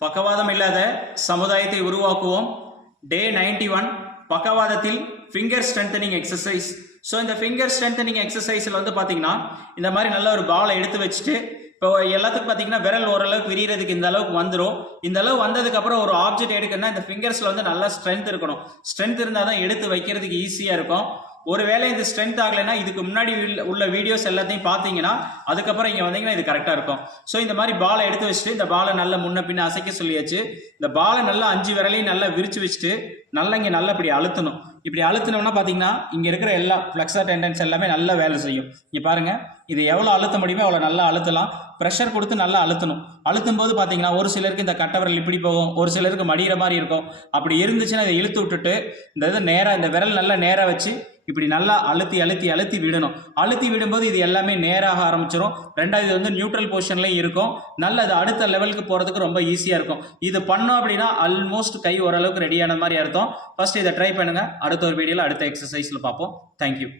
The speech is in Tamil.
பக்கவாதம் இல்லாத சமுதாயத்தை உருவாக்குவோம். டே 91 ஒன் பக்கவாதத்தில் ஃபிங்கர் ஸ்ட்ரென்தனிங் எக்ஸசைஸ் ஸோ இந்த ஃபிங்கர் ஸ்ட்ரென்தனிங் எக்ஸசைஸில் வந்து பார்த்தீங்கன்னா இந்த மாதிரி நல்ல ஒரு பாலை எடுத்து வச்சுட்டு இப்போ எல்லாத்துக்கும் பார்த்தீங்கன்னா விரல் ஓரளவுக்கு விரியறதுக்கு இந்த அளவுக்கு வந்துடும் இந்த அளவு வந்ததுக்கப்புறம் ஒரு ஆப்ஜெக்ட் எடுக்கணும்னா இந்த ஃபிங்கர்ஸில் வந்து நல்லா ஸ்ட்ரென்த் இருக்கணும். ஸ்ட்ரென்த் இருந்தால் தான் எடுத்து வைக்கிறதுக்கு ஈஸியாக இருக்கும். ஒருவேளை இது ஸ்ட்ரென்த் ஆகலைன்னா இதுக்கு முன்னாடி உள்ள- உள்ள வீடியோஸ் எல்லாத்தையும் பார்த்தீங்கன்னா அதுக்கப்புறம் இங்கே வந்தீங்கன்னா இது கரெக்டாக இருக்கும். ஸோ இந்த மாதிரி பாலை எடுத்து வச்சுட்டு இந்த பாலை நல்லா முன்ன பின்ன அசைக்க சொல்லியாச்சு. இந்த பாலை நல்லா அஞ்சு விரலையும் நல்லா விரிச்சு வச்சுட்டு நல்லா இங்கே நல்லா இப்படி அழுத்தணும். இப்படி அழுத்தினோம்னா பார்த்தீங்கன்னா இங்கே இருக்கிற எல்லா ஃப்ளெக்ஸா டெண்டன்ஸ் எல்லாமே நல்லா வேலை செய்யும். இங்கே பாருங்கள் இது எவ்வளோ அழுத்த முடியுமோ அவ்வளோ நல்லா அழுத்தலாம். ப்ரெஷர் கொடுத்து நல்லா அழுத்தணும். அழுத்தும் போது பார்த்தீங்கன்னா ஒரு சிலருக்கு இந்த கட்டை விரல் இப்படி போகும் ஒரு சிலருக்கு மடிகிற மாதிரி இருக்கும். அப்படி இருந்துச்சுன்னா இதை இழுத்து விட்டுட்டு இந்த இது நேராக இந்த விரல் நல்லா நேராக வச்சு இப்படி நல்லா அழுத்தி அழுத்தி அழுத்தி விடணும். அழுத்தி விடும்போது இது எல்லாமே நேராக ஆரம்பிச்சிடும் ரெண்டாவது வந்து நியூட்ரல் பொசிஷன்லையும் இருக்கும். நல்ல அது அடுத்த லெவலுக்கு போகிறதுக்கு ரொம்ப ஈஸியாக இருக்கும். இது பண்ணோம் அப்படின்னா ஆல்மோஸ்ட் கை ஓரளவுக்கு ரெடியான மாதிரி அர்த்தம். ஃபர்ஸ்ட் இதை ட்ரை பண்ணுங்கள் அடுத்த ஒரு வீடியோவில் அடுத்த எக்ஸசைஸில் பார்ப்போம். தேங்க்யூ